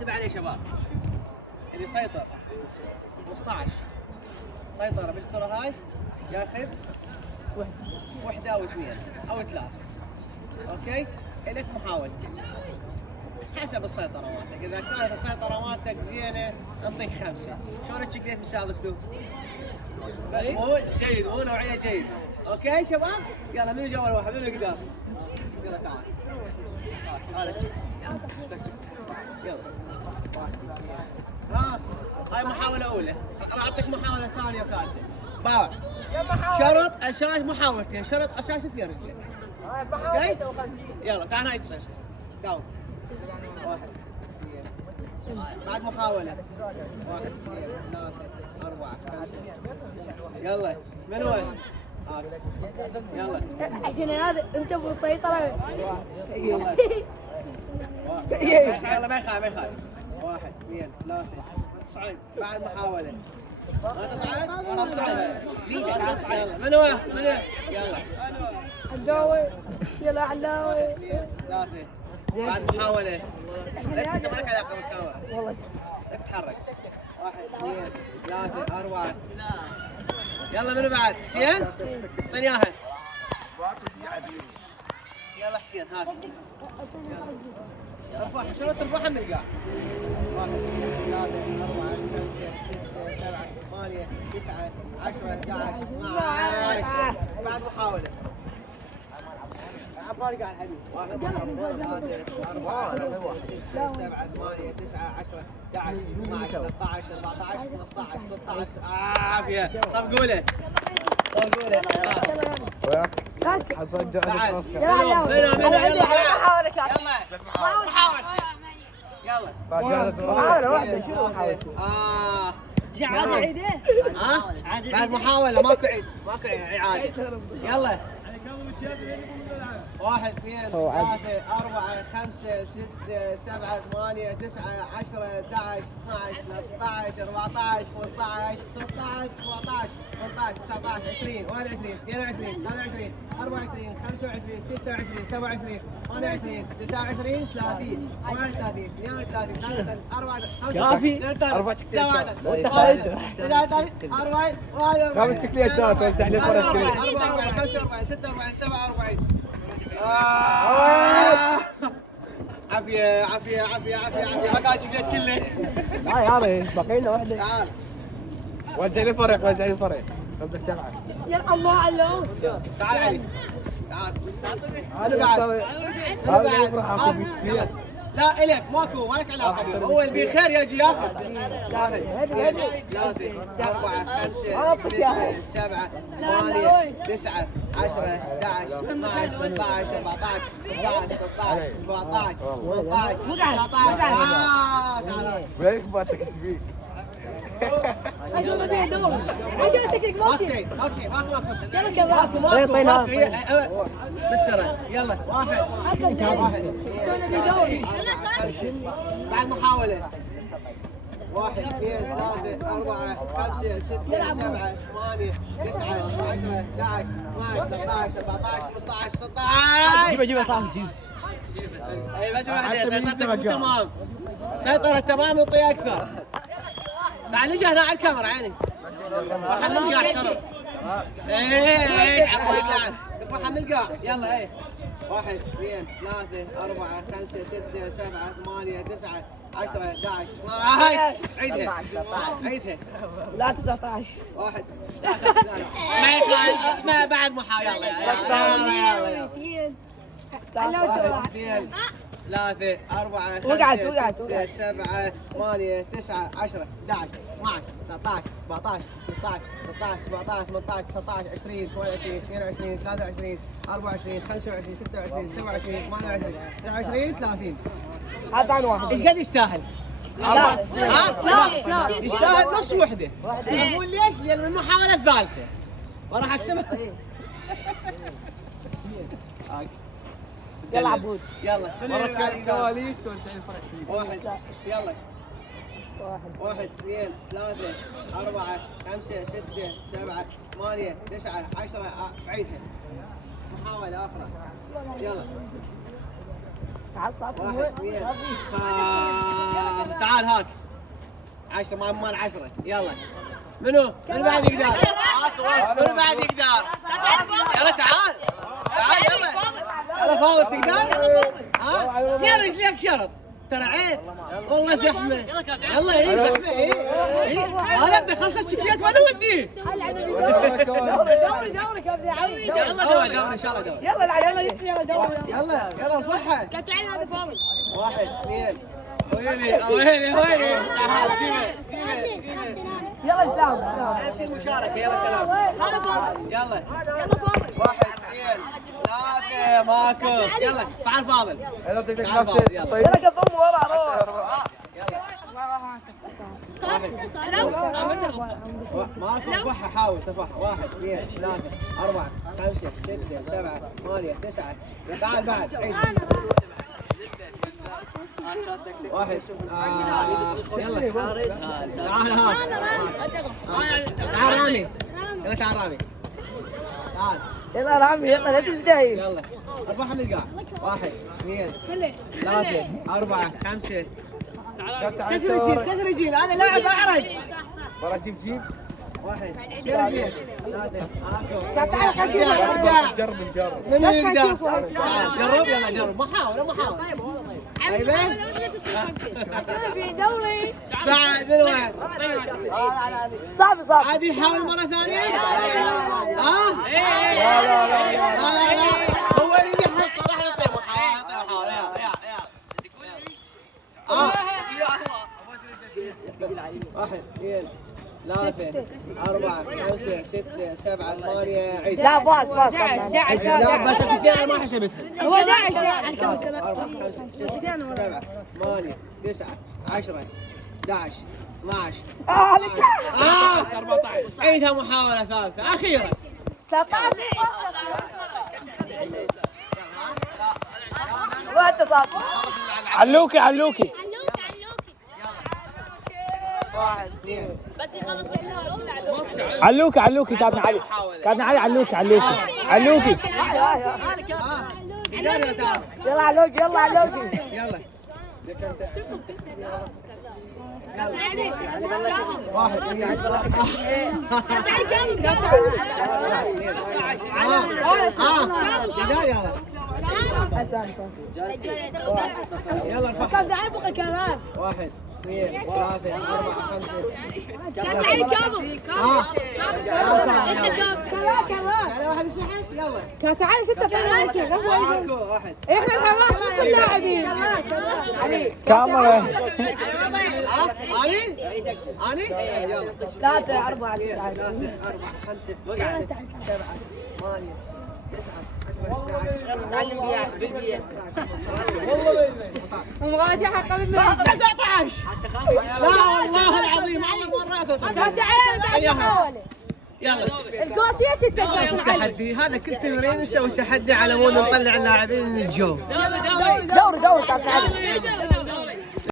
انتبه عليه يا شباب. اللي يسيطر 15 سيطرة بالكرة هاي ياخذ وحدة أو اثنين أو ثلاثة. أوكي؟ إلك محاولتين حسب السيطرة مالتك. إذا كانت السيطرة مالتك زينة نعطيك 5. شلون الشكليت مساعدك له؟ مو جيد، مو نوعية جيدة. أوكي شباب؟ يلا منو جاب الواحد؟ منو يقدر؟ يلا تعال. هذا يلا. ها هاي محاولة أولى. راح أعطيك محاولة ثانية وثالثة. باوع. شرط أساس محاولتين، شرط أساس 2 رجلين. اوكي؟ يلا تعال هاي تصير. داون. 1 2 بعد محاولة. 1 2 3 4 5. يلا من وين؟ يلا. حسين هذا أنت بالسيطرة. يلا ما يخاف ما يخاف. 1 2 3 صعد بعد محاولة. ما تصعد؟ طب صعد. يلا من هو؟ من هو؟ يلا. علاوي يلا علاوي. 2 3 بعد محاولة. انت مالك علاقة بالكاميرا. والله لا تتحرك. 1 2 3 4. يلا منو بعد؟ حسين؟ اعطيني اياها. يلا حسين هات. ارفع شلون ترفعها من القاع؟ 1 2 3 4 5 6 7 8 9 10 11 12 بعد محاولة. عبالي قاعد حبيبي. 1 2 3 4 5 6 7 8 9 10 11 12 13 14 15 16 عافية. طب قوله. طب قوله. حصل تعال. راسك. يلا يلا محاولة. يلا. محاولة واحدة شنو محاولة؟ عادي عيده. ها؟ بعد محاولة ماكو عيد، ماكو إعادة. يلا. 1 2 3 4 5 6 7 8 9 10 11 12 13 14 15 16 17 18 19 20 21 22 23 24 25 26 27 28 29 30 31 32 33 34 كم التكليتات وزع لي فرق 44 45 46 47. عافية عافية عافية عافية عافية بقى شكلت كله. هاي هذا باقي لنا واحدة. تعال وزع لي فرق وزع لي فرق. نبدأ 7. يا الله علو. تعال علي تعال. هذا بعد هذا يفرح اكو بيت. لا إلك ماكو مالك علاقة به، هو اللي بخير يجي ياخذ. 1 2 3 4 5 6 7 8 9 10 11 12 13 14 15 16 17 18 19. وليك باتك ايش فيك؟ عشان ابي دور. عشان تكلك ما ماكو في. تعيد ماكو تعيد ماكو يلا كذا. ماكو بالسرعة. يلا 1 عشان ابي دور. بعد محاولة. 1 2 3 4 5 6 7 8 9 10 11 12 13 14 15 16. جيبه صاحبي جيب. اي بس واحدة سيطرتك مو تمام. سيطرة تمام نعطيه أكثر. تعال نجي هنا على الكاميرا عيني. ارفعها من القاع شرط. ايه عبالي ارفعها من القاع. يلا ايه 1 2 3 4 5 6 7 8 9 10 11 12. عيدها عيدها. لا 19. 1 ما يخالف ما بعد محاولة. يلا يلا. 2 3 4 وقعت 5 6 7 8 9 10 11 12 13 14 15 16 17 18 19 20 21 22 23 24 25 26 27 28 29 30. هذا عن واحد. ايش قد يستاهل؟ لا لا يستاهل نص وحده. اقول ليش؟ لان المحاولة الثالثة وراح اقسمها. يلا عبود. يلا كواليس وزع لي فرق 1 يلا 1 2 3 4 5 6 7 8 9 10 عيدها. محاولة أخرى. يلا تعال صافي. 1 2 3 تعال هاك 10 مال 10 يلا منو بعد يقدر؟ منو بعد يقدر؟ يلا تعال يلا فاضل تقدر؟ ها؟ يا رجليك شرط ترى عيب والله زحمه يلا اي زحمه اي هذا ابدا خلص السكريات ما نوديه دورك يا ابن عمي دوري ان شاء الله دوري يلا العب يلا دوري يلا ارفعها كابتن علي هذا فاضل 1 2 ويلي تعال جيبه يلا اسلام ابشر المشاركه يلا سلام هذا فاضل يلا فاضل 1 2 3 ماكو يلا تعال فاضل يلا بدك تعال فاضل يلا يلا قطم ورا روح ماكو ارفعها حاول ترفعها 1 2 3 4 5 6 7 8 9 تعال بعد عيد 1 يلا تعال هاك تعال رامي يلا تعال رامي تعال يلا يا عمي يلا لا تستحي يلا ارفعها من القاع 1 2 3 4 5 تخرجين هذا لاعب اعرج والله جيب 1 2 3 تعال نجرب من يقدر تعال جرب يلا جرب ما حاول طيب في دوري بعد من وين صعب عادي يحاول مره ثانيه ها لا هو يريد يحصل راح يعطيه محاول يلا 1 2 3 4 5 6 7 8 عيد لا باص لا بس الاثنين ما حسبتها هو 11 4 5 6 7 8 9 10 11 12 14 عيدها محاولة ثالثة أخيرا 13 وانت صعب علوكي 1 2 بس يخلص بس علوكي كابتن علي علوكي يلا تعال يلا علوكي يلا 1 يلا ارفع كابتن علي بقى كلام 1 2 3 4 5 كابتن علي كاظم على واحد يسحب يلا كابتن علي 6 في ماكو واحد احنا الحماس اللاعبين كاميرا اني يلا 3 4 3 9 4 5 7 8 مراجعة قبل 19 لا والله العظيم اول مره كابتن علي محاولة يلا الكوتشية 6 التحدي هذا كل تمرين نسوي تحدي على مود نطلع اللاعبين الجو دوري كابتن علي